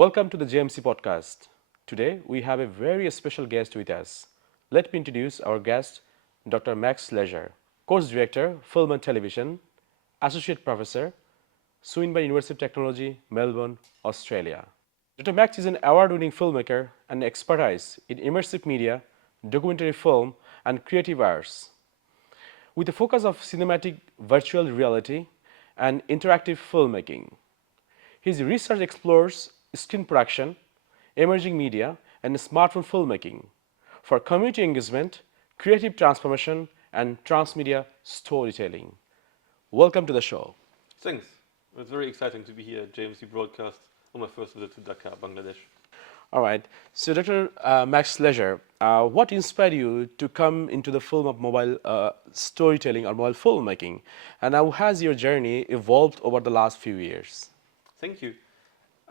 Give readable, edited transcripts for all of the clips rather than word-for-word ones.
Welcome to the JMC podcast. Today we have a very special guest with us. Let me introduce our guest, Dr. Max Schleser, Course Director, Film and Television, Associate Professor, Swinburne University of Technology, Melbourne, Australia. Dr. Max is an award-winning filmmaker and expertise in immersive media, documentary film, and creative arts, with a focus of cinematic virtual reality and interactive filmmaking. His research explores screen production, emerging media, and smartphone filmmaking for community engagement, creative transformation, and transmedia storytelling. Welcome to the show. Thanks. It's very exciting to be here at JMC Broadcast on my first visit to Dhaka, Bangladesh. All right. So, Dr. Max Schleser, what inspired you to come into the film of mobile storytelling or mobile filmmaking? And how has your journey evolved over the last few years? Thank you.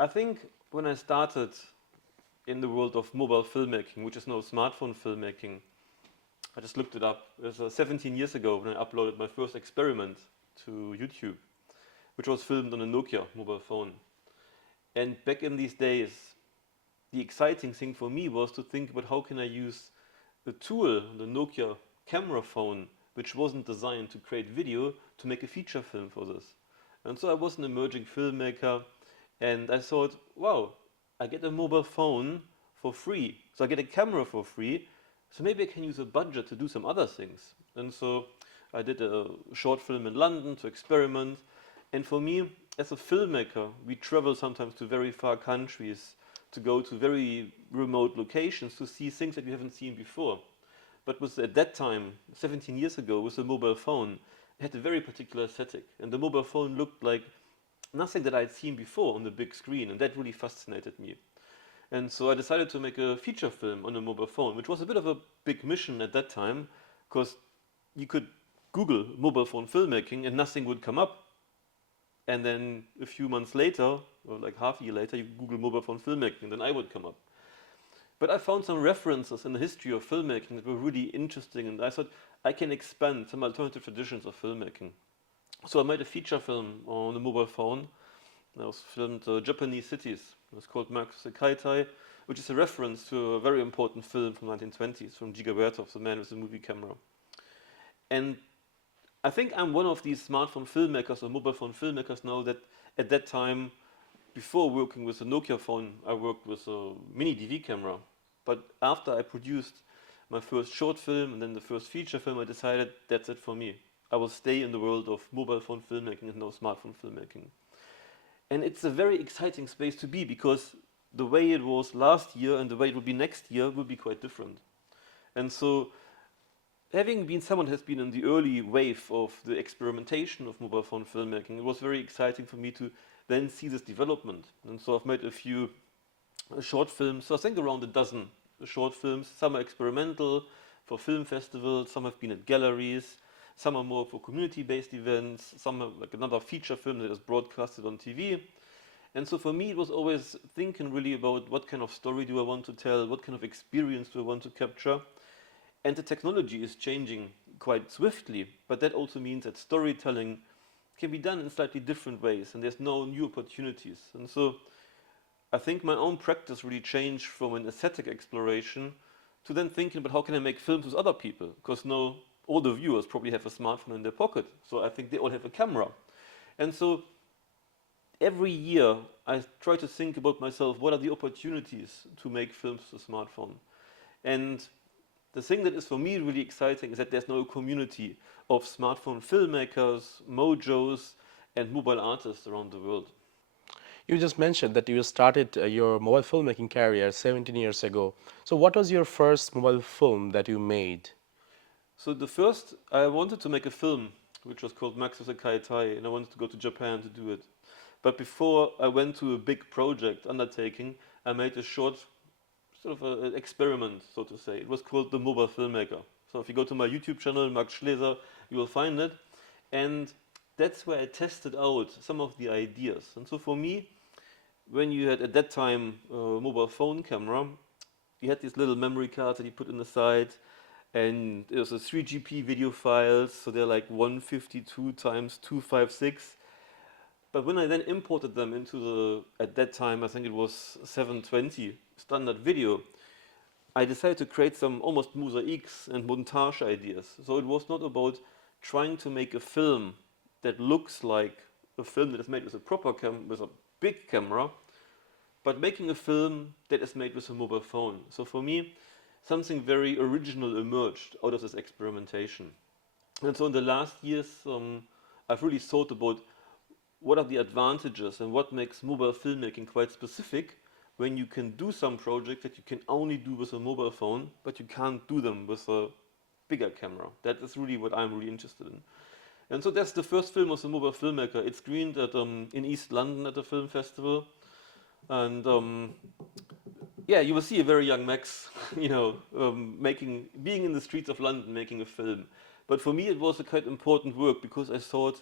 I think when I started in the world of mobile filmmaking, which is now smartphone filmmaking, I just looked it up. It was 17 years ago when I uploaded my first experiment to YouTube, which was filmed on a Nokia mobile phone. And back in these days, the exciting thing for me was to think about how can I use the tool, the Nokia camera phone, which wasn't designed to create video, to make a feature film for this. And so I was an emerging filmmaker, and I thought, wow, I get a mobile phone for free. So I get a camera for free, so maybe I can use a budget to do some other things. And so I did a short film in London to experiment. And for me, as a filmmaker, we travel sometimes to very far countries to go to very remote locations to see things that we haven't seen before. But at that time, 17 years ago, with the mobile phone, it had a very particular aesthetic. And the mobile phone looked like nothing that I had seen before on the big screen, and that really fascinated me. And so I decided to make a feature film on a mobile phone, which was a bit of a big mission at that time, because you could Google mobile phone filmmaking and nothing would come up. And then a few months later, or like half a year later, you Google mobile phone filmmaking, and then I would come up. But I found some references in the history of filmmaking that were really interesting, and I thought I can expand some alternative traditions of filmmaking. So I made a feature film on the mobile phone. I was filmed Japanese cities. It was called Marcus Kaitai, which is a reference to a very important film from the 1920s from Giga Vertov, the man with the movie camera. And I think I'm one of these smartphone filmmakers or mobile phone filmmakers now that at that time, before working with a Nokia phone, I worked with a mini DV camera. But after I produced my first short film and then the first feature film, I decided that's it for me. I will stay in the world of mobile phone filmmaking and no smartphone filmmaking. And it's a very exciting space to be because the way it was last year and the way it will be next year will be quite different. And so having been someone who has been in the early wave of the experimentation of mobile phone filmmaking, it was very exciting for me to then see this development. And so I've made a few short films, so I think around a dozen short films. Some are experimental for film festivals, some have been at galleries, some are more for community-based events, some are like another feature film that is broadcasted on TV. And so for me, it was always thinking really about what kind of story do I want to tell, what kind of experience do I want to capture. And the technology is changing quite swiftly, but that also means that storytelling can be done in slightly different ways, and there's no new opportunities. And so I think my own practice really changed from an aesthetic exploration to then thinking about how can I make films with other people, because now all the viewers probably have a smartphone in their pocket, so I think they all have a camera. And so every year I try to think about myself, what are the opportunities to make films with a smartphone? And the thing that is for me really exciting is that there's now a community of smartphone filmmakers, mojos, and mobile artists around the world. You just mentioned that you started your mobile filmmaking career 17 years ago. So, what was your first mobile film that you made? So the first, I wanted to make a film, which was called Max Kaitai, and I wanted to go to Japan to do it. But before I went to a big project undertaking, I made a short, sort of an experiment, so to say. It was called The Mobile Filmmaker. So if you go to my YouTube channel, Max Schleser, you will find it. And that's where I tested out some of the ideas. And so for me, when you had at that time a mobile phone camera, you had these little memory cards that you put in the side, and it was a 3GP video files, so they're like 152 times 256. But when I then imported them into the, at that time, I think it was 720 standard video, I decided to create some almost mosaics and montage ideas. So it was not about trying to make a film that looks like a film that is made with a with a big camera, but making a film that is made with a mobile phone. So for me, something very original emerged out of this experimentation. And so in the last years, I've really thought about what are the advantages and what makes mobile filmmaking quite specific when you can do some projects that you can only do with a mobile phone, but you can't do them with a bigger camera. That is really what I'm really interested in. And so that's the first film of the mobile filmmaker. It screened at, in East London at a film festival. And yeah, you will see a very young Max, being in the streets of London making a film. But for me, it was a quite important work because I thought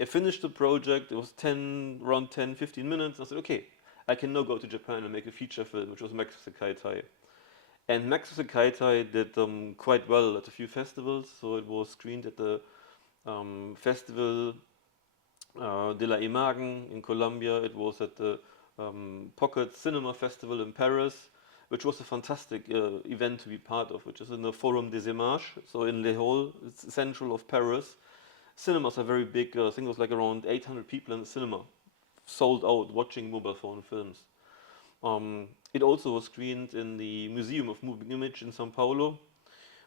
I finished the project. It was around 10, 15 minutes. I said, okay, I can now go to Japan and make a feature film, which was Max the Kaitai. And Max the Kaitai did quite well at a few festivals. So it was screened at the Festival de la Imagen in Colombia. It was at the Pocket Cinema Festival in Paris, which was a fantastic event to be part of, which is in the Forum des Images, so in Le Hall, it's central of Paris. Cinemas are very big. I think it was like around 800 people in the cinema, sold out, watching mobile phone films. It also was screened in the Museum of Moving Image in São Paulo,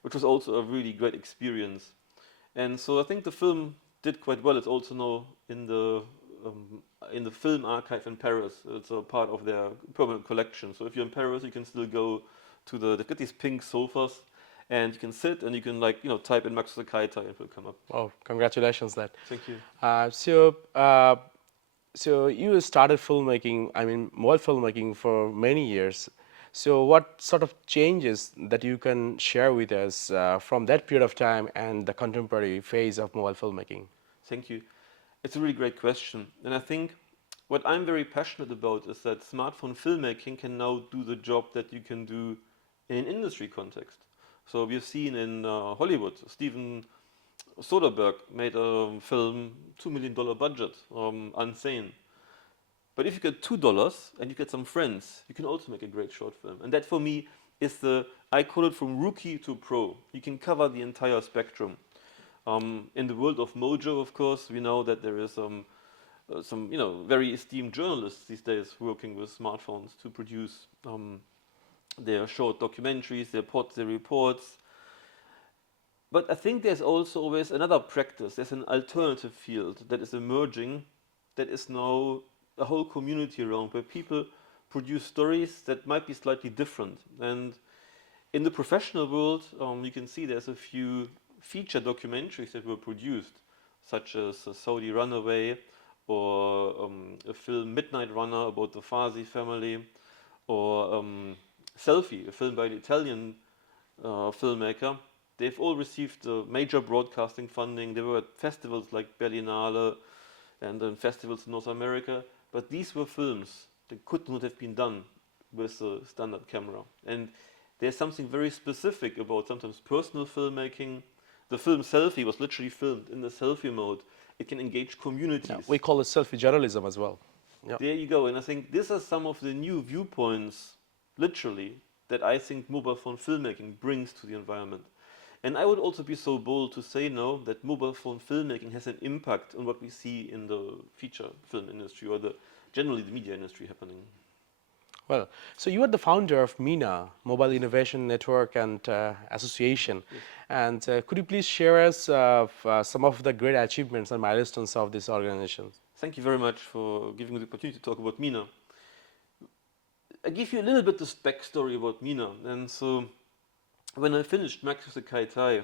which was also a really great experience. And so I think the film did quite well. It's also now in the film archive in Paris. It's a part of their permanent collection. So if you're in Paris, you can still go to they've got these pink sofas, and you can sit and you can type in Max Kaita and it will come up. Oh, congratulations that. Thank you. So you started filmmaking, I mean, mobile filmmaking for many years. So what sort of changes that you can share with us from that period of time and the contemporary phase of mobile filmmaking? Thank you. It's a really great question. And I think what I'm very passionate about is that smartphone filmmaking can now do the job that you can do in an industry context. So we've seen in Hollywood, Steven Soderbergh made a film, $2 million budget, Unsane. But if you get $2 and you get some friends, you can also make a great short film. And that for me is I call it from rookie to pro. You can cover the entire spectrum. In the world of Mojo, of course, we know that there is some very esteemed journalists these days working with smartphones to produce their short documentaries, their reports. But I think there's also always another practice. There's an alternative field that is emerging, that is now a whole community around, where people produce stories that might be slightly different. And in the professional world, you can see there's a few feature documentaries that were produced, such as Saudi Runaway, or a film Midnight Runner about the Farsi family, or Selfie, a film by an Italian filmmaker. They've all received major broadcasting funding. They were at festivals like Berlinale and then festivals in North America. But these were films that could not have been done with a standard camera. And there's something very specific about sometimes personal filmmaking. The film Selfie was literally filmed in the selfie mode. It can engage communities. Yeah, we call it selfie journalism as well. Yeah. There you go. And I think these are some of the new viewpoints, literally, that I think mobile phone filmmaking brings to the environment. And I would also be so bold to say now that mobile phone filmmaking has an impact on what we see in the feature film industry, or generally the media industry happening. Well, so you are the founder of Mina, Mobile Innovation Network and Association. Yes. And could you please share us some of the great achievements and milestones of this organization? Thank you very much for giving me the opportunity to talk about Mina. I give you a little bit the backstory about Mina. And so when I finished Max the Kaitai,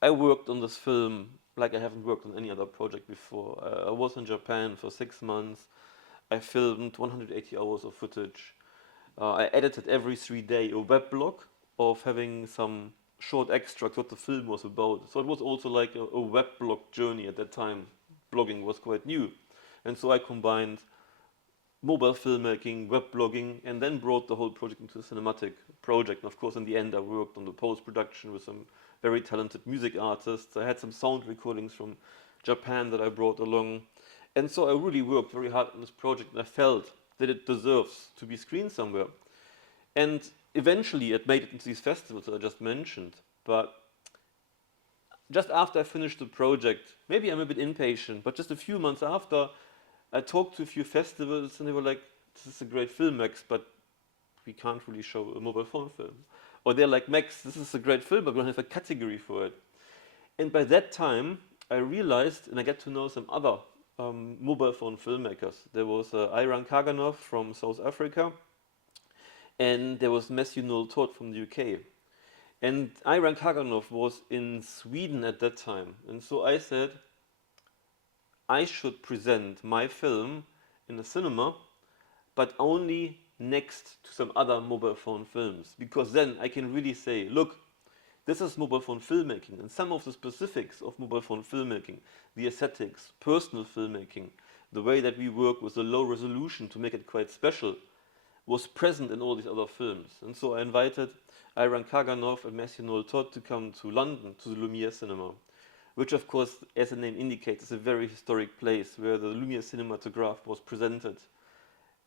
I worked on this film like I haven't worked on any other project before. I was in Japan for 6 months. I filmed 180 hours of footage. I edited every 3 days a web blog of having some short extracts what the film was about. So it was also like a web blog journey at that time. Blogging was quite new. And so I combined mobile filmmaking, web blogging, and then brought the whole project into a cinematic project. And of course, in the end, I worked on the post-production with some very talented music artists. I had some sound recordings from Japan that I brought along. And so I really worked very hard on this project, and I felt that it deserves to be screened somewhere. And eventually it made it into these festivals that I just mentioned. But just after I finished the project, maybe I'm a bit impatient, but just a few months after, I talked to a few festivals and they were like, this is a great film, Max, but we can't really show a mobile phone film. Or they're like, Max, this is a great film, but we don't have a category for it. And by that time, I realized, and I got to know some other mobile phone filmmakers. There was Iran Kaganov from South Africa, and there was Matthew Noel Todd from the UK. And Iran Kaganov was in Sweden at that time. And so I said, I should present my film in a cinema, but only next to some other mobile phone films. Because then I can really say, look, this is mobile phone filmmaking. And some of the specifics of mobile phone filmmaking, the aesthetics, personal filmmaking, the way that we work with a low resolution to make it quite special, was present in all these other films. And so I invited Iran Kaganov and Matthew Noel Todd to come to London, to the Lumiere Cinema, which of course, as the name indicates, is a very historic place where the Lumiere cinematograph was presented.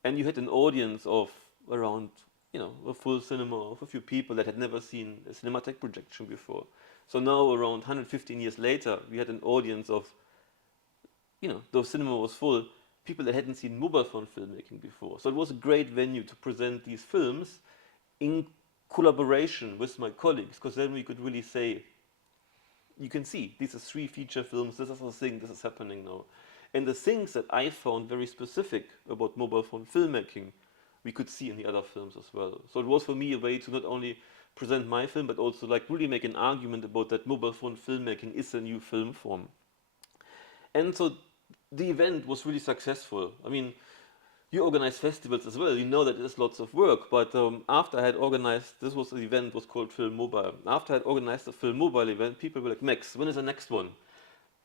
And you had an audience of around, a full cinema of a few people that had never seen a cinematic projection before. So now, around 115 years later, we had an audience of, though cinema was full, people that hadn't seen mobile phone filmmaking before. So it was a great venue to present these films in collaboration with my colleagues, because then we could really say, you can see, these are 3 feature films, this is a thing, this is happening now. And the things that I found very specific about mobile phone filmmaking, we could see in the other films as well. So it was for me a way to not only present my film, but also like really make an argument about that mobile phone filmmaking is a new film form. And so the event was really successful. I mean, you organize festivals as well. You know that there's lots of work. But after I had organized, this was the event was called Film Mobile. After I had organized the Film Mobile event, people were like, Max, when is the next one?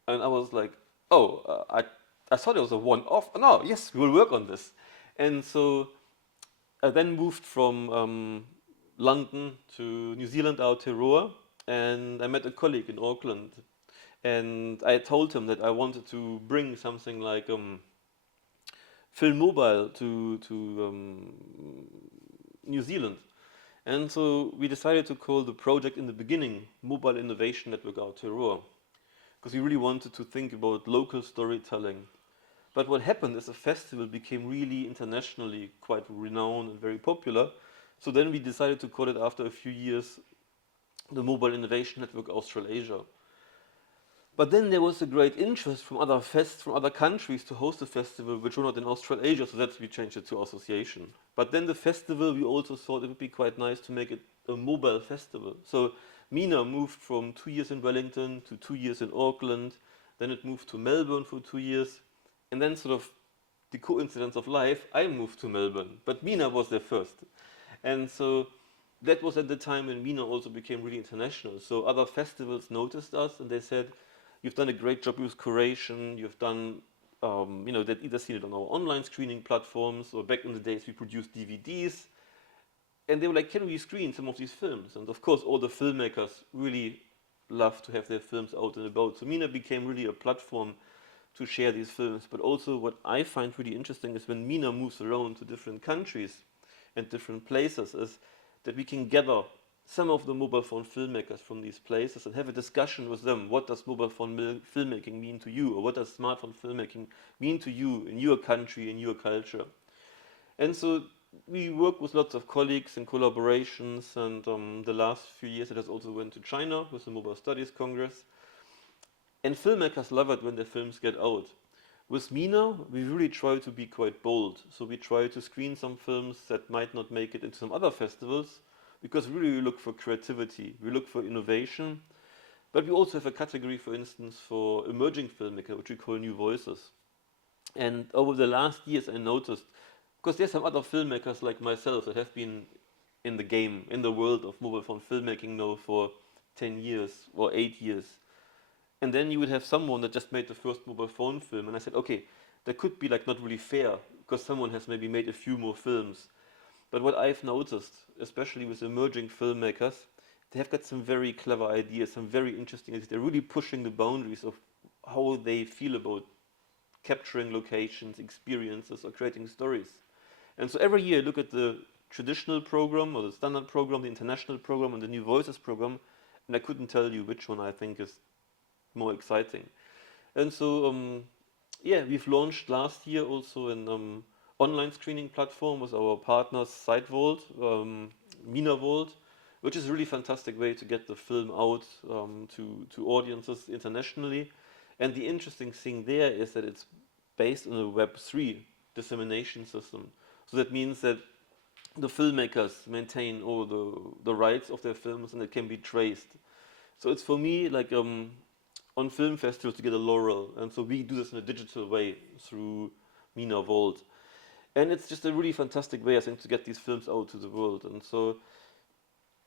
And I was like, oh, I thought it was a one-off. No, yes, we will work on this. And so I then moved from London to New Zealand, Aotearoa, and I met a colleague in Auckland. And I told him that I wanted to bring something like Film Mobile to New Zealand. And so we decided to call the project in the beginning Mobile Innovation Network Aotearoa, because we really wanted to think about local storytelling. But what happened is the festival became really internationally quite renowned and very popular. So then we decided to call it, after a few years, the Mobile Innovation Network Australasia. But then there was a great interest from other countries to host the festival, which were not in Australasia, so that's we changed it to association. But then the festival, we also thought it would be quite nice to make it a mobile festival. So Mina moved from 2 years in Wellington to 2 years in Auckland, then it moved to Melbourne for 2 years, and then sort of the coincidence of life, I moved to Melbourne, but Mina was there first. And so that was at the time when Mina also became really international. So other festivals noticed us and they said, you've done a great job with curation, you've done, they'd either seen it on our online screening platforms, or back in the days we produced DVDs. And they were like, can we screen some of these films? And of course, all the filmmakers really love to have their films out and about. So Mina became really a platform to share these films. But also what I find really interesting is when Mina moves around to different countries and different places, is that we can gather some of the mobile phone filmmakers from these places and have a discussion with them. What does mobile phone filmmaking mean to you? Or what does smartphone filmmaking mean to you in your country, in your culture? And so we work with lots of colleagues and collaborations, and the last few years it has also went to China with the Mobile Studies Congress. And filmmakers love it when their films get out. With Mina, we really try to be quite bold. So we try to screen some films that might not make it into some other festivals, because really we look for creativity, we look for innovation. But we also have a category, for instance, for emerging filmmaker, which we call New Voices. And over the last years I noticed, because there's some other filmmakers like myself that have been in the game, in the world of mobile phone filmmaking now for 10 years or 8 years. And then you would have someone that just made the first mobile phone film, and I said, okay, that could be like not really fair, because someone has maybe made a few more films. But what I've noticed, especially with emerging filmmakers, they have got some very clever ideas, some very interesting ideas. They're really pushing the boundaries of how they feel about capturing locations, experiences, or creating stories. And so every year I look at the traditional program or the standard program, the international program, and the New Voices program, and I couldn't tell you which one I think is more exciting. And so, yeah, we've launched last year also an online screening platform with our partners SiteVault, Mina, which is a really fantastic way to get the film out to audiences internationally. And the interesting thing there is that it's based on a Web3 dissemination system. So that means that the filmmakers maintain all the rights of their films and it can be traced. So it's for me like on film festivals to get a laurel, and so we do this in a digital way through Mina Vault. And it's just a really fantastic way, I think, to get these films out to the world. And so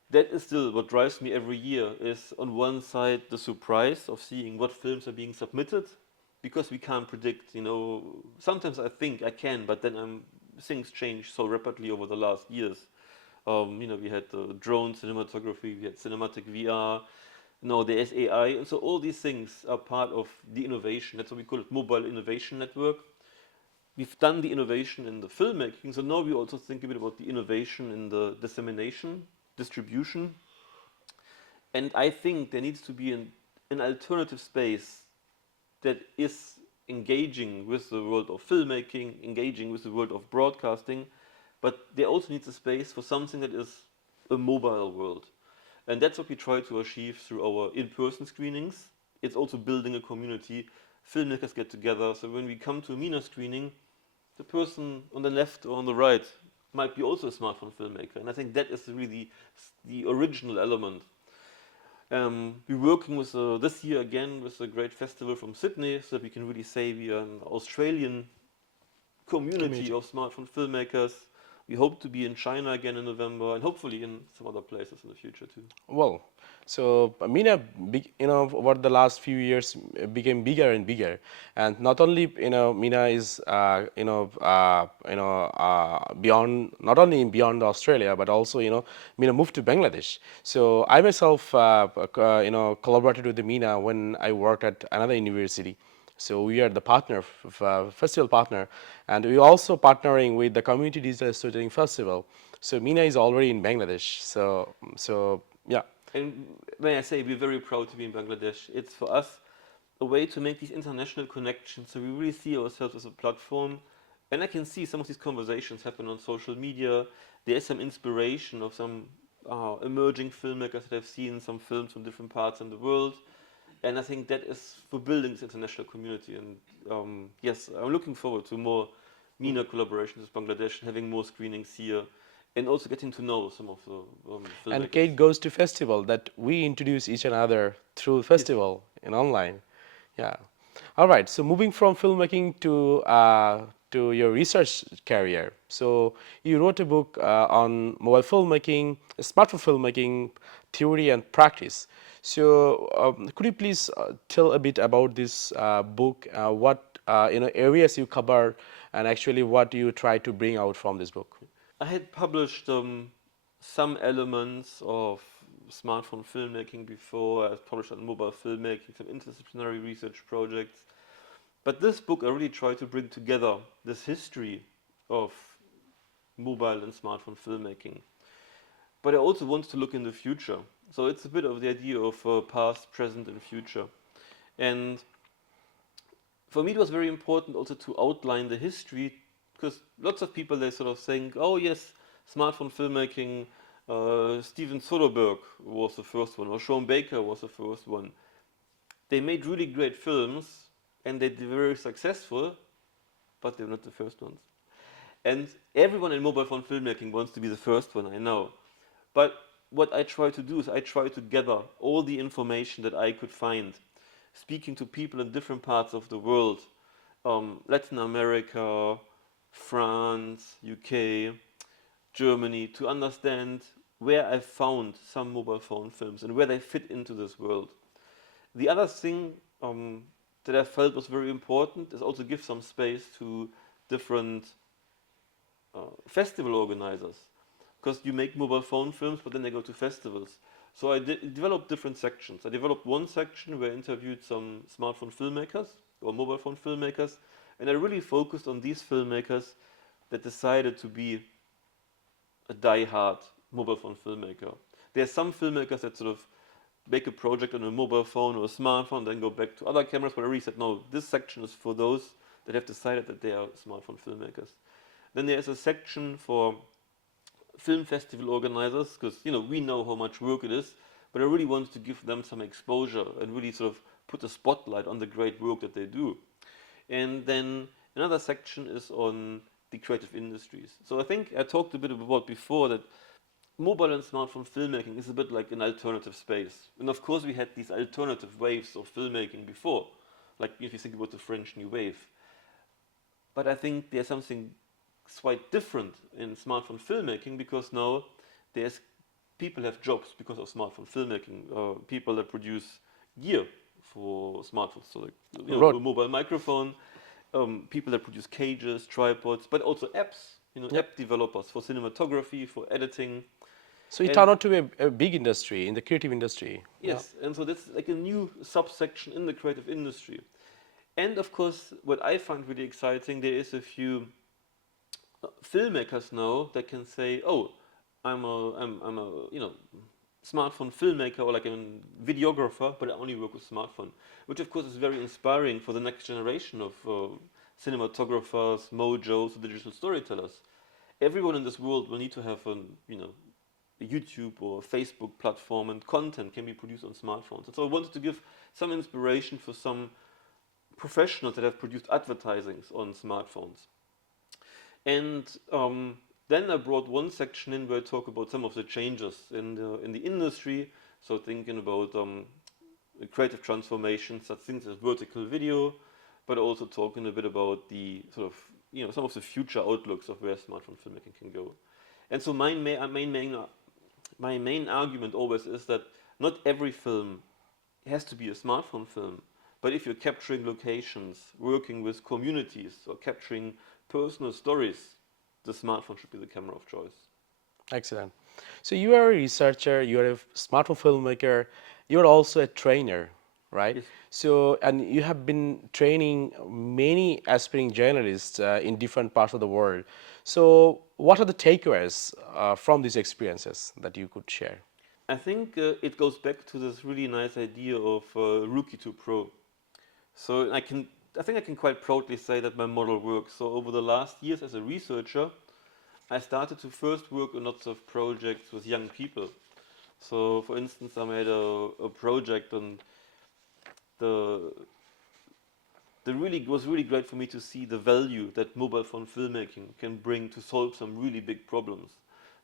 that is still what drives me every year is on one side the surprise of seeing what films are being submitted, because we can't predict, you know, sometimes I think I can, but then things change so rapidly over the last years. You know, we had drone cinematography, we had cinematic VR, now there's AI, and so all these things are part of the innovation. That's what we call it, mobile innovation network. We've done the innovation in the filmmaking, so now we also think a bit about the innovation in the dissemination, distribution. And I think there needs to be an alternative space that is engaging with the world of filmmaking, engaging with the world of broadcasting, but there also needs a space for something that is a mobile world. And that's what we try to achieve through our in-person screenings. It's also building a community. Filmmakers get together, so when we come to a Mina screening, the person on the left or on the right might be also a smartphone filmmaker. And I think that is really the original element. We're working with this year again with a great festival from Sydney, so that we can really say we are an Australian community of smartphone filmmakers. We hope to be in China again in November, and hopefully in some other places in the future too. Well, so Mina, over the last few years became bigger and bigger, and not only Mina is beyond, not only beyond Australia, but also Mina moved to Bangladesh. So I myself collaborated with the Mina when I worked at another university. So we are the partner, festival partner, and we also partnering with the Community Digital Storytelling Festival. So Mina is already in Bangladesh. So yeah. And may I say, we're very proud to be in Bangladesh. It's for us a way to make these international connections. So we really see ourselves as a platform. And I can see some of these conversations happen on social media. There is some inspiration of some emerging filmmakers that have seen some films from different parts in the world. And I think that is for building this international community. And yes, I'm looking forward to more Mina collaborations with Bangladesh, having more screenings here, and also getting to know some of the And filmmakers. Kate goes to festival that we introduce each another through festival and online. Yeah. All right. So moving from filmmaking to your research career. So you wrote a book on mobile filmmaking, smartphone filmmaking, theory and practice. So could you please tell a bit about this book? What areas you cover, and actually what you try to bring out from this book? I had published some elements of smartphone filmmaking before. I published on mobile filmmaking, some interdisciplinary research projects. But this book, I really tried to bring together this history of mobile and smartphone filmmaking. But I also want to look in the future. So it's a bit of the idea of past, present, and future. And for me, it was very important also to outline the history, because lots of people, they sort of think, oh yes, smartphone filmmaking, Steven Soderbergh was the first one, or Sean Baker was the first one. They made really great films, and they were very successful, but they were not the first ones. And everyone in mobile phone filmmaking wants to be the first one, I know. But what I try to do is I try to gather all the information that I could find, speaking to people in different parts of the world, Latin America, France, UK, Germany, to understand where I found some mobile phone films and where they fit into this world. The other thing that I felt was very important is also give some space to different festival organizers, because you make mobile phone films, but then they go to festivals. So I developed different sections. I developed one section where I interviewed some smartphone filmmakers or mobile phone filmmakers, and I really focused on these filmmakers that decided to be a die-hard mobile phone filmmaker. There are some filmmakers that sort of make a project on a mobile phone or a smartphone, then go back to other cameras, but I really said, no, this section is for those that have decided that they are smartphone filmmakers. Then there's a section for film festival organizers, because we know how much work it is, but I really wanted to give them some exposure and really sort of put a spotlight on the great work that they do. And then another section is on the creative industries. So I think I talked a bit about before that mobile and smartphone filmmaking is a bit like an alternative space. And of course we had these alternative waves of filmmaking before, like if you think about the French New Wave. But I think there's something quite different in smartphone filmmaking, because now there's people have jobs because of smartphone filmmaking. People that produce gear for smartphones, so like a Right. mobile microphone, people that produce cages, tripods, but also apps. Yep. App developers for cinematography, for editing. So it turned And out to be a big industry in the creative industry. Yeah. yes, and so that's like a new subsection in the creative industry. And of course, what I find really exciting, there is a few filmmakers now that can say, "Oh, I'm a smartphone filmmaker, or like a videographer, but I only work with smartphone," which of course is very inspiring for the next generation of cinematographers, mojos, digital storytellers. Everyone in this world will need to have a YouTube or a Facebook platform, and content can be produced on smartphones. And so I wanted to give some inspiration for some professionals that have produced advertisings on smartphones. And then I brought one section in where I talk about some of the changes in the industry. So thinking about creative transformations, such things as vertical video, but also talking a bit about the sort of some of the future outlooks of where smartphone filmmaking can go. And so my main argument always is that not every film has to be a smartphone film, but if you're capturing locations, working with communities, or capturing personal stories, the smartphone should be the camera of choice. Excellent. So you are a researcher, you are a smartphone filmmaker, you're also a trainer, right? Yes. So, and you have been training many aspiring journalists in different parts of the world. So, what are the takeaways from these experiences that you could share? I think it goes back to this really nice idea of rookie to pro. So I think I can quite proudly say that my model works. So over the last years as a researcher, I started to first work on lots of projects with young people. So for instance, I made a project, and the was really great for me to see the value that mobile phone filmmaking can bring to solve some really big problems.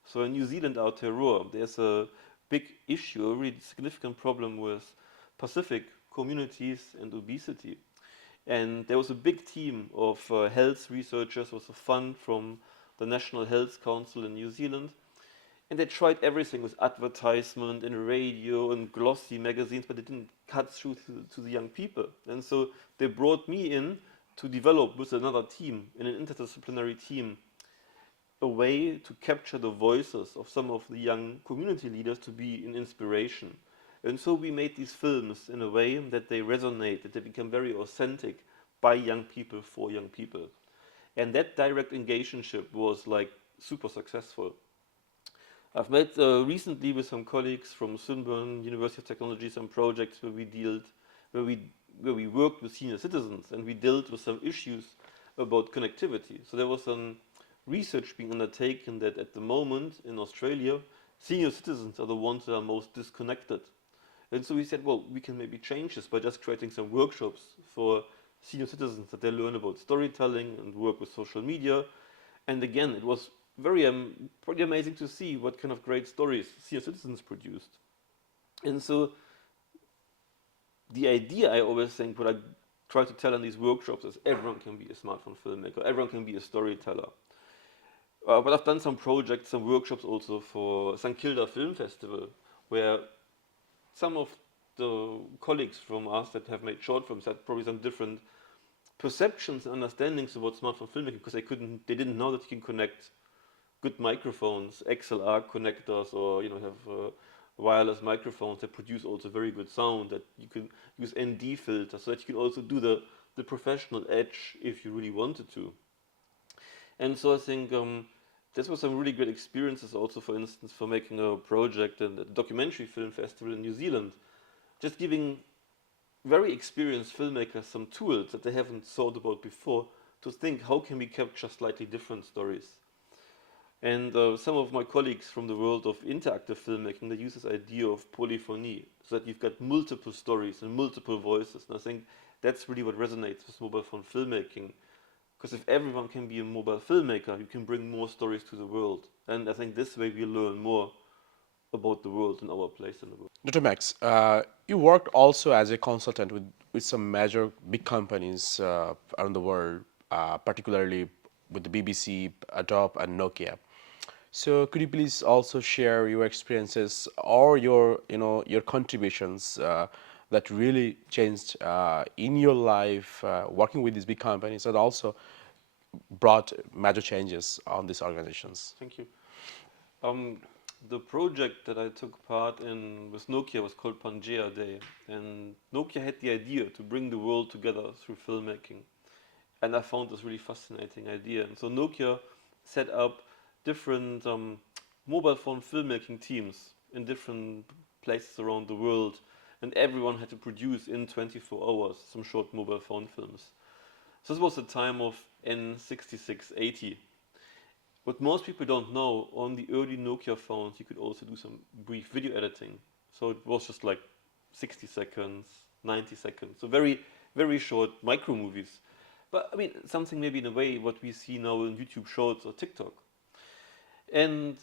So in New Zealand, Aotearoa, there's a big issue, a really significant problem with Pacific communities and obesity. And there was a big team of health researchers, was a fund from the National Health Council in New Zealand. And they tried everything with advertisement and radio and glossy magazines, but it didn't cut through to the young people. And so they brought me in to develop with another team, in an interdisciplinary team, a way to capture the voices of some of the young community leaders to be an inspiration. And so we made these films in a way that they resonate, that they become very authentic by young people for young people. And that direct engagement was like super successful. I've made recently with some colleagues from Swinburne University of Technology some projects where where we worked with senior citizens, and we dealt with some issues about connectivity. So there was some research being undertaken that at the moment in Australia, senior citizens are the ones that are most disconnected. And so we said, well, we can maybe change this by just creating some workshops for senior citizens that they learn about storytelling and work with social media. And again, it was pretty amazing to see what kind of great stories senior citizens produced. And so the idea, I always think, what I try to tell in these workshops is everyone can be a smartphone filmmaker, everyone can be a storyteller. But I've done some projects, some workshops also for St. Kilda Film Festival, where some of the colleagues from us that have made short films had probably some different perceptions and understandings about smartphone filmmaking, because they didn't know that you can connect good microphones, XLR connectors, or have wireless microphones that produce also very good sound, that you can use ND filters so that you can also do the professional edge if you really wanted to. And so I think this was some really great experiences also, for instance, for making a project at the documentary film festival in New Zealand, just giving very experienced filmmakers some tools that they haven't thought about before to think how can we capture slightly different stories. And some of my colleagues from the world of interactive filmmaking, they use this idea of polyphony, so that you've got multiple stories and multiple voices. And I think that's really what resonates with mobile phone filmmaking. Because if everyone can be a mobile filmmaker, you can bring more stories to the world. And I think this way we learn more about the world and our place in the world. Dr. Max, you worked also as a consultant with some major big companies around the world, particularly with the BBC, Adobe, and Nokia. So could you please also share your experiences or your, your contributions that really changed in your life working with these big companies and also brought major changes on these organizations? Thank you. Um, the project that I took part in with Nokia was called Pangea Day. And Nokia had the idea to bring the world together through filmmaking. And I found this really fascinating idea. And so Nokia set up different mobile phone filmmaking teams in different places around the world. And everyone had to produce in 24 hours some short mobile phone films. So this was the time of N6680. What most people don't know, on the early Nokia phones, you could also do some brief video editing. So it was just like 60 seconds, 90 seconds. So very, very short micro movies. But I mean, something maybe in a way what we see now in YouTube Shorts or TikTok. And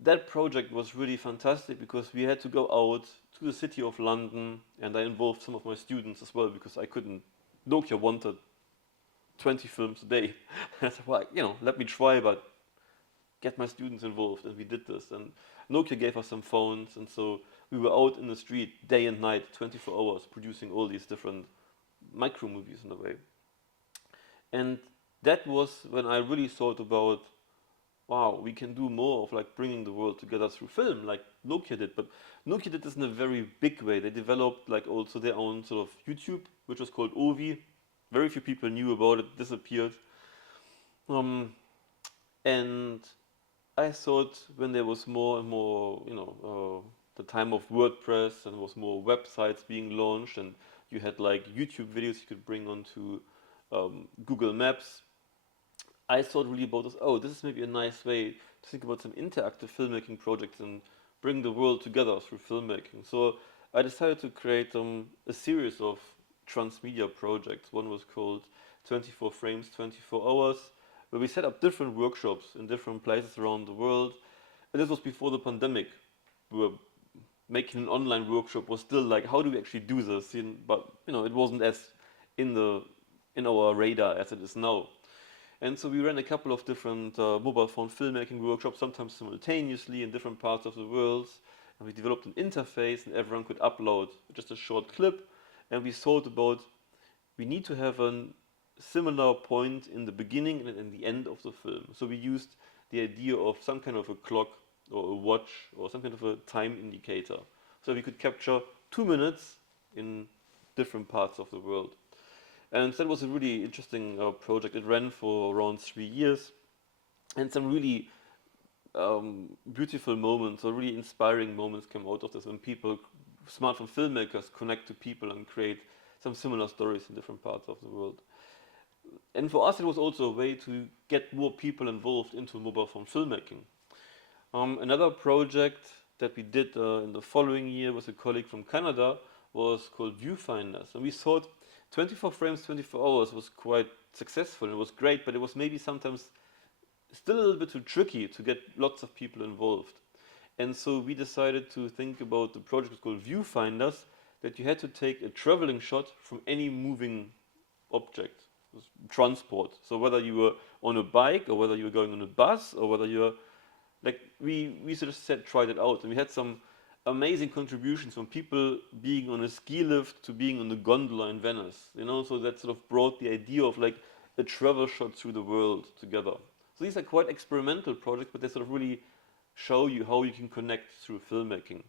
that project was really fantastic because we had to go out to the city of London, and I involved some of my students as well because I couldn't. Nokia wanted 20 films a day. I said, well, let me try, but get my students involved, and we did this. And Nokia gave us some phones, and so we were out in the street day and night, 24 hours, producing all these different micro movies in a way. And that was when I really thought about, wow, we can do more of like bringing the world together through film, like Nokia did. But Nokia did this in a very big way. They developed like also their own sort of YouTube, which was called Ovi. Very few people knew about it, disappeared. And I thought when there was more and more, the time of WordPress and was more websites being launched, and you had like YouTube videos you could bring onto Google Maps, I thought really about this. Oh, this is maybe a nice way to think about some interactive filmmaking projects and bring the world together through filmmaking. So I decided to create a series of transmedia projects. One was called 24 Frames, 24 Hours, where we set up different workshops in different places around the world. And this was before the pandemic. We were making an online workshop was still like, how do we actually do this? But it wasn't as in our radar as it is now. And so we ran a couple of different mobile phone filmmaking workshops, sometimes simultaneously in different parts of the world. And we developed an interface, and everyone could upload just a short clip. And we thought about, we need to have a similar point in the beginning and in the end of the film. So we used the idea of some kind of a clock or a watch or some kind of a time indicator. So we could capture 2 minutes in different parts of the world. And that was a really interesting project. It ran for around 3 years, and some really beautiful moments or really inspiring moments came out of this when people, smartphone filmmakers, connect to people and create some similar stories in different parts of the world. And for us, it was also a way to get more people involved into mobile phone filmmaking. Another project that we did in the following year with a colleague from Canada was called Viewfinders. And we thought 24 frames, 24 hours was quite successful. It was great, but it was maybe sometimes still a little bit too tricky to get lots of people involved. And so we decided to think about the project called Viewfinders, that you had to take a traveling shot from any moving object, transport. So whether you were on a bike or whether you were going on a bus or whether you were, like, we sort of said, tried it out. And we had some amazing contributions from people being on a ski lift to being on a gondola in Venice, so that sort of brought the idea of like a travel shot through the world together. So these are quite experimental projects, but they sort of really show you how you can connect through filmmaking.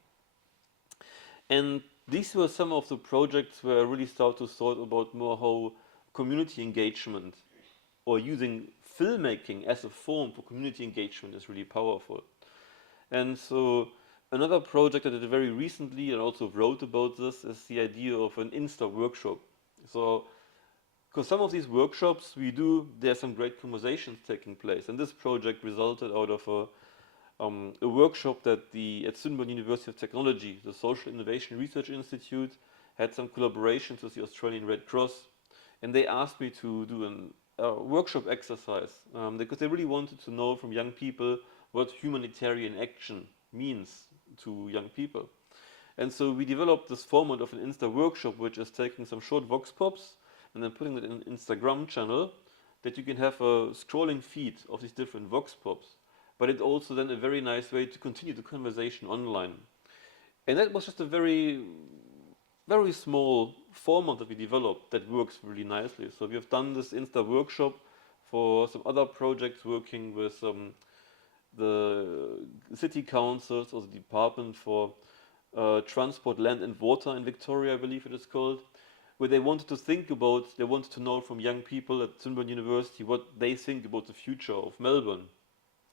And these were some of the projects where I really started to thought about more how community engagement or using filmmaking as a form for community engagement is really powerful. And so another project I did very recently and also wrote about this is the idea of an Insta workshop. So because some of these workshops we do, there's some great conversations taking place. And this project resulted out of a workshop that the at Swinburne University of Technology, the Social Innovation Research Institute, had some collaborations with the Australian Red Cross, and they asked me to do a workshop exercise because they really wanted to know from young people what humanitarian action means to young people. And so we developed this format of an Insta workshop, which is taking some short vox pops and then putting it in an Instagram channel that you can have a scrolling feed of these different vox pops. But it's also then a very nice way to continue the conversation online. And that was just a very, very small format that we developed that works really nicely. So we have done this Insta workshop for some other projects working with the city councils or the department for transport, land and water in Victoria, I believe it is called, where they wanted to think about, they wanted to know from young people at Swinburne University what they think about the future of Melbourne.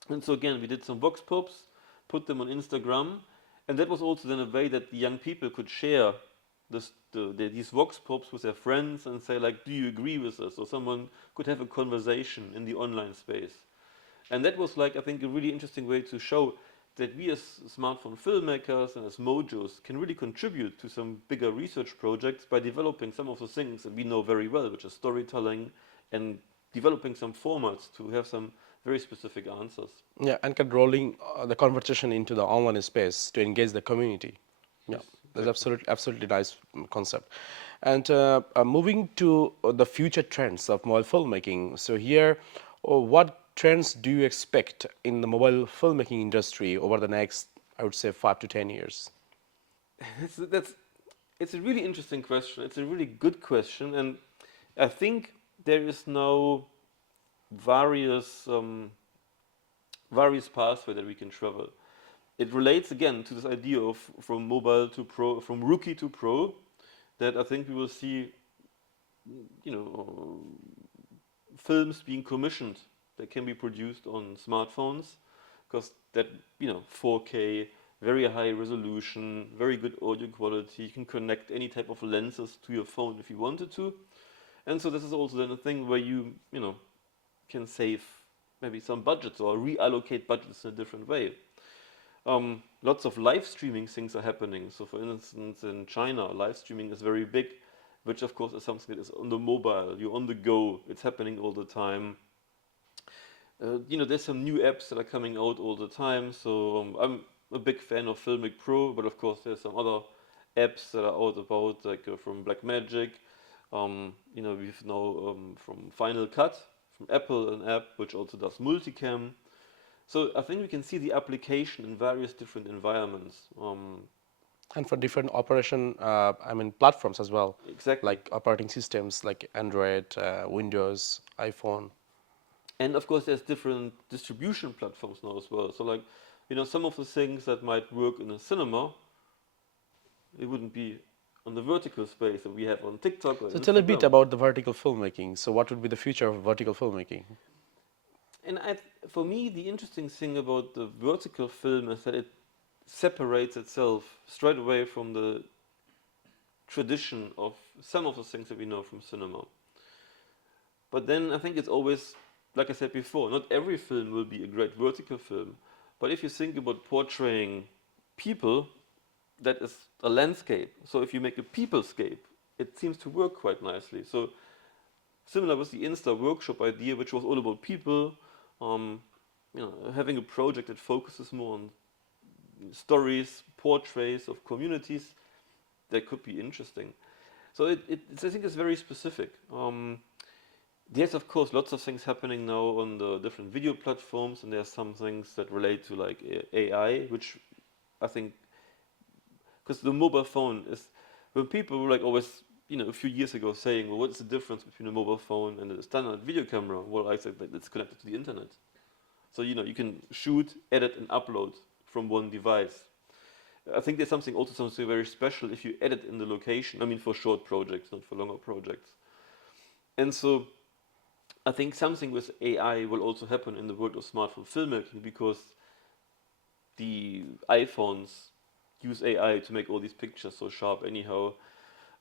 And so again, we did some vox pops, put them on Instagram, and that was also then a way that the young people could share these vox pops with their friends and say like, do you agree with this? Or someone could have a conversation in the online space. And that was like, I think, a really interesting way to show that we as smartphone filmmakers and as mojos can really contribute to some bigger research projects by developing some of the things that we know very well, which is storytelling and developing some formats to have some very specific answers. Yeah, and kind of rolling the conversation into the online space to engage the community. Yeah, Yes, that's exactly. absolutely nice concept. And moving to the future trends of mobile filmmaking. So here, what trends do you expect in the mobile filmmaking industry over the next, I would say, 5 to 10 years? That's it's a really interesting question. It's a really good question, and I think there is now various various pathways that we can travel. It relates again to this idea of from mobile to pro, from rookie to pro, that I think we will see, you know, films being commissioned that can be produced on smartphones, because that 4K, very high resolution, very good audio quality. You can connect any type of lenses to your phone if you wanted to, and so this is also then a thing where you can save maybe some budgets or reallocate budgets in a different way. Lots of live streaming things are happening. So, for instance, in China, live streaming is very big, which of course is something that is on the mobile. You're on the go. It's happening all the time. There's some new apps that are coming out all the time. So I'm a big fan of Filmic Pro, but of course there's some other apps that are out about, like from Blackmagic. We've now from Final Cut from Apple, an app which also does multicam. So I think we can see the application in various different environments. And for different operation, I mean, platforms as well, Exactly. like operating systems like Android, Windows, iPhone. And of course, there's different distribution platforms now as well. So like, some of the things that might work in a cinema, it wouldn't be on the vertical space that we have on TikTok or So tell a bit Instagram. about the vertical filmmaking. So what would be the future of vertical filmmaking? And for me, the interesting thing about the vertical film is that it separates itself straight away from the tradition of some of the things that we know from cinema. But then I think it's always, like I said before, not every film will be a great vertical film. But if you think about portraying people, that is a landscape. So if you make a peoplescape, it seems to work quite nicely. So similar with the Insta workshop idea, which was all about people, having a project that focuses more on stories, portraits of communities, that could be interesting. So I think it's very specific. There's of course lots of things happening now on the different video platforms, and there's some things that relate to like AI, which I think, because the mobile phone is, when people were like always, a few years ago saying, well, what's the difference between a mobile phone and a standard video camera? Well, I said that it's connected to the internet. So, you can shoot, edit, and upload from one device. I think there's something very special if you edit in the location. I mean, for short projects, not for longer projects. And so I think something with AI will also happen in the world of smartphone filmmaking, because the iPhones use AI to make all these pictures so sharp anyhow.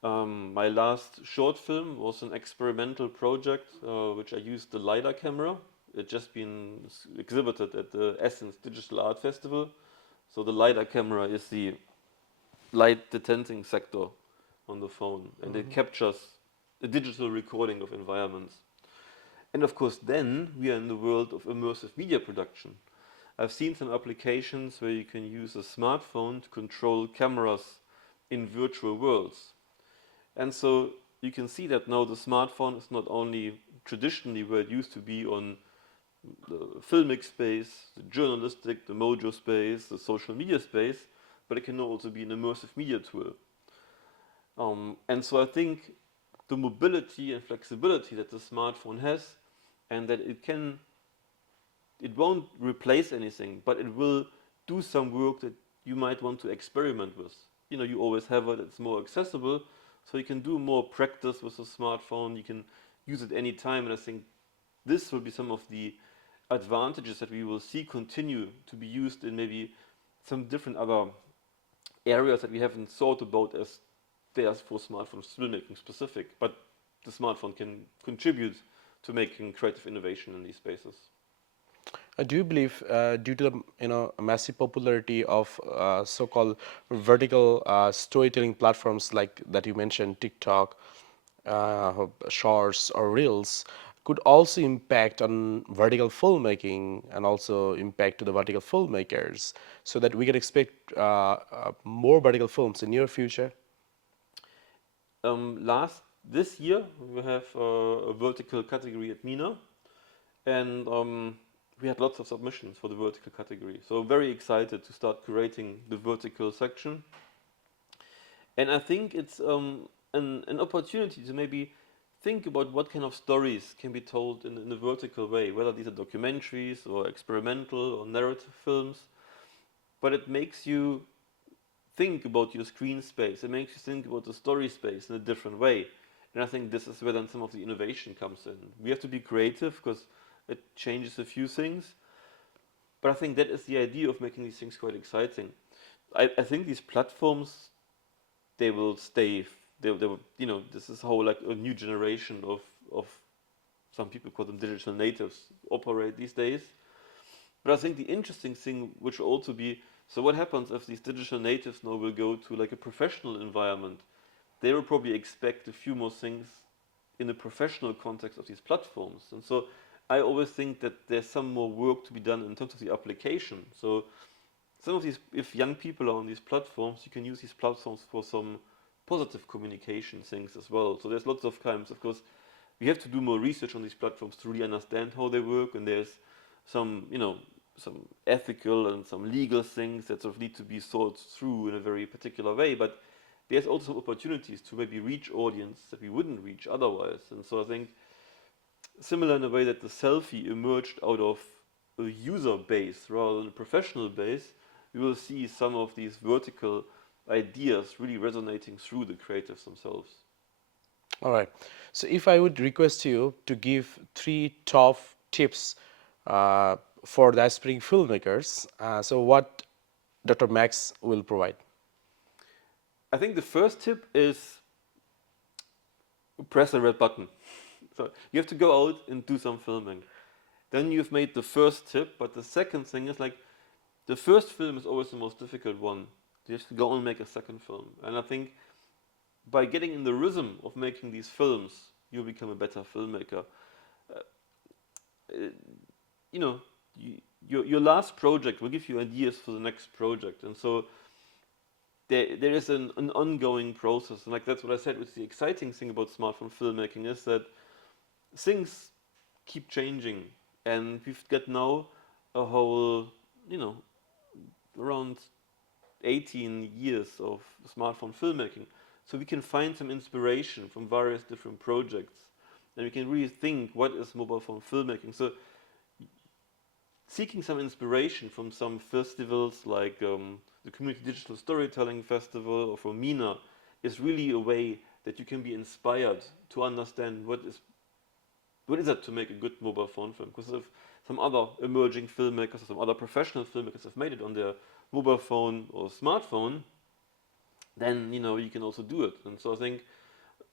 My last short film was an experimental project which I used the LiDAR camera. It just been exhibited at the Essence Digital Art Festival. So the LiDAR camera is the light detecting sector on the phone, and it captures a digital recording of environments. And of course, then we are in the world of immersive media production. I've seen some applications where you can use a smartphone to control cameras in virtual worlds. And so you can see that now the smartphone is not only traditionally where it used to be on the filmic space, the journalistic, the mojo space, the social media space, but it can also be an immersive media tool. And so I think the mobility and flexibility that the smartphone has, and that it won't replace anything, but it will do some work that you might want to experiment with. You know, you always have it, it's more accessible, so you can do more practice with a smartphone, you can use it anytime, and I think this will be some of the advantages that we will see continue to be used in maybe some different other areas that we haven't thought about as there's for smartphone filmmaking specific, but the smartphone can contribute to making creative innovation in these spaces. Do you believe, due to the massive popularity of so-called vertical storytelling platforms like that you mentioned, TikTok, Shorts or Reels, could also impact on vertical filmmaking and also impact to the vertical filmmakers, so that we can expect more vertical films in near future? This year we have a vertical category at Mina, and we had lots of submissions for the vertical category. So very excited to start curating the vertical section. And I think it's an opportunity to maybe think about what kind of stories can be told in a vertical way, whether these are documentaries or experimental or narrative films. But it makes you think about your screen space. It makes you think about the story space in a different way. And I think this is where then some of the innovation comes in. We have to be creative because it changes a few things. But I think that is the idea of making these things quite exciting. I think these platforms, they will stay. They will, this is how like a new generation of some people call them digital natives operate these days. But I think the interesting thing, which will also be, so what happens if these digital natives now will go to like a professional environment? They will probably expect a few more things in the professional context of these platforms. And so I always think that there's some more work to be done in terms of the application. So some of these, if young people are on these platforms, you can use these platforms for some positive communication things as well. So there's lots of kinds, of course, we have to do more research on these platforms to really understand how they work, and there's some, some ethical and some legal things that sort of need to be thought through in a very particular way. But there's also opportunities to maybe reach audience that we wouldn't reach otherwise. And so I think similar in a way that the selfie emerged out of a user base rather than a professional base, we will see some of these vertical ideas really resonating through the creatives themselves. All right. So if I would request you to give three top tips for the aspiring filmmakers, so what Dr. Max will provide? I think the first tip is press the red button. So you have to go out and do some filming. Then you've made the first tip, but the second thing is like the first film is always the most difficult one. You have to go and make a second film. And I think by getting in the rhythm of making these films, you'll become a better filmmaker. Uh, you know, your last project will give you ideas for the next project. And so there is an ongoing process. And like that's what I said, what's the exciting thing about smartphone filmmaking is that things keep changing. And we've got now a whole, around 18 years of smartphone filmmaking. So we can find some inspiration from various different projects, and we can really think what is mobile phone filmmaking. So seeking some inspiration from some festivals like the the Community Digital Storytelling Festival or from Mina is really a way that you can be inspired to understand what is it to make a good mobile phone film. Because if some other emerging filmmakers or some other professional filmmakers have made it on their mobile phone or smartphone, then you can also do it. And so I think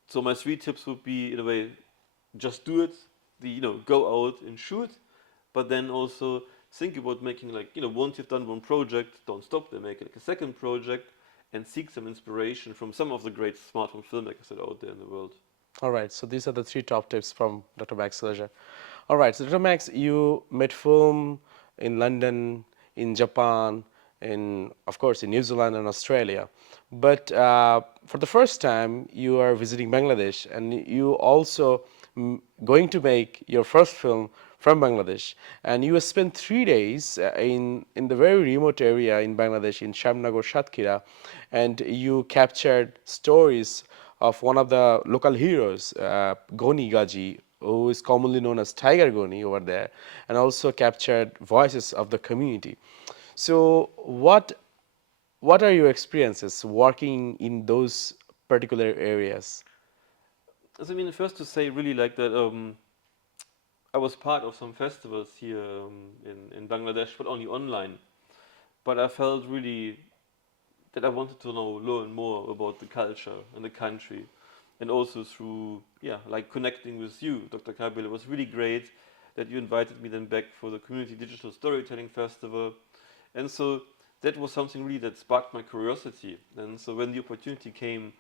so. My three tips would be in a way, just do it. Go out and shoot, but then also think about making like once you've done one project, don't stop there, make like a second project, and seek some inspiration from some of the great smartphone filmmakers that are out there in the world. All right, so these are the three top tips from Dr. Max Schleser. All right, so Dr. Max, you made film in London, in Japan, in of course in New Zealand and Australia, but for the first time you are visiting Bangladesh, and you also going to make your first film from Bangladesh, and you spent 3 days in the very remote area in Bangladesh in Shamnagar, Satkira, and you captured stories of one of the local heroes, Goni Gaji, who is commonly known as Tiger Goni over there, and also captured voices of the community. So, what are your experiences working in those particular areas? So, I mean, first to say really like that I was part of some festivals here in Bangladesh, but only online. But I felt really that I wanted to learn more about the culture and the country, and also through like connecting with you, Dr. Kabil. It was really great that you invited me then back for the Community Digital Storytelling Festival, and so that was something really that sparked my curiosity. And so when the opportunity came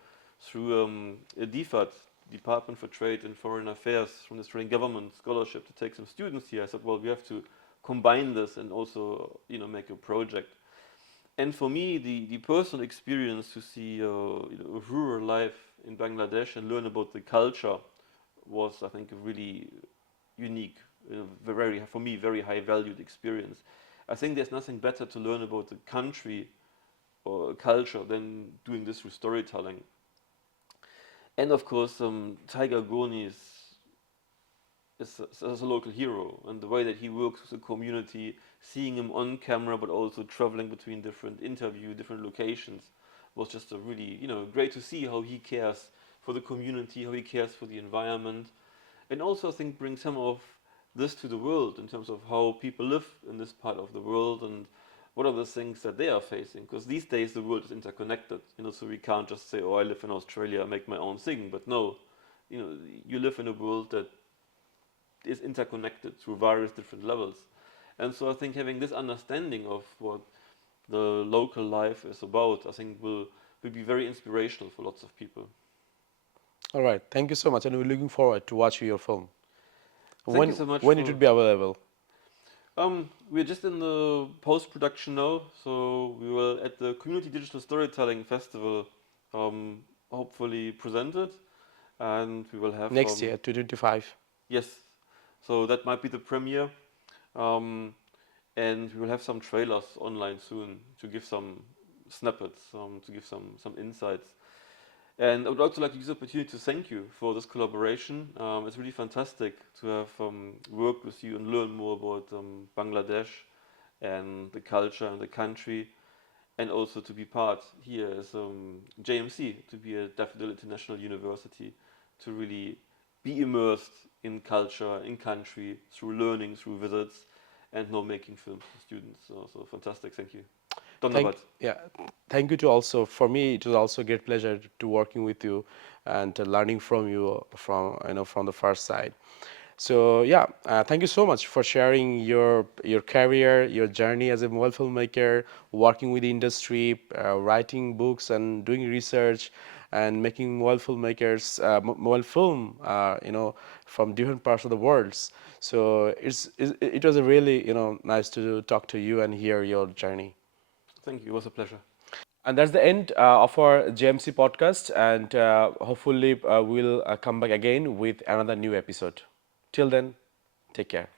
through a DFAT, Department for Trade and Foreign Affairs, from the Australian government scholarship to take some students here, I thought, well, we have to combine this and also make a project. And for me, the personal experience to see rural life in Bangladesh and learn about the culture was, I think, a really unique, very for me, very high valued experience. I think there's nothing better to learn about the country or culture than doing this through storytelling. And of course, Tiger Goni is a local hero, and the way that he works with the community, seeing him on camera, but also traveling between different locations, was just a really, great to see how he cares for the community, how he cares for the environment, and also I think bring some of this to the world in terms of how people live in this part of the world and what are the things that they are facing. Because these days the world is interconnected, so we can't just say, oh, I live in Australia, I make my own thing. But no, you live in a world that is interconnected through various different levels. And so I think having this understanding of what the local life is about, I think will be very inspirational for lots of people. All right, thank you so much, and we're looking forward to watching your film. Thank you so much When it would be available? We're just in the post-production now, so we will at the Community Digital Storytelling Festival hopefully present it, and we will have Next year, 2025. yes, so that might be the premiere, and we will have some trailers online soon to give some snippets, to give some insights. And I would also like to use the opportunity to thank you for this collaboration. It's really fantastic to have worked with you and learn more about Bangladesh and the culture and the country, and also to be part here as JMC, to be at Daffodil International University, to really be immersed in culture, in country, through learning, through visits, and now making films for students. So fantastic, thank you. Thank you to also, for me it was also a great pleasure to working with you and learning from you from the first side. So yeah, thank you so much for sharing your career, your journey as a mobile filmmaker, working with the industry, writing books and doing research, and making mobile filmmakers mobile film from different parts of the world. So it was a really nice to talk to you and hear your journey. Thank you, it was a pleasure. And that's the end of our JMC podcast. And hopefully, we'll come back again with another new episode. Till then, take care.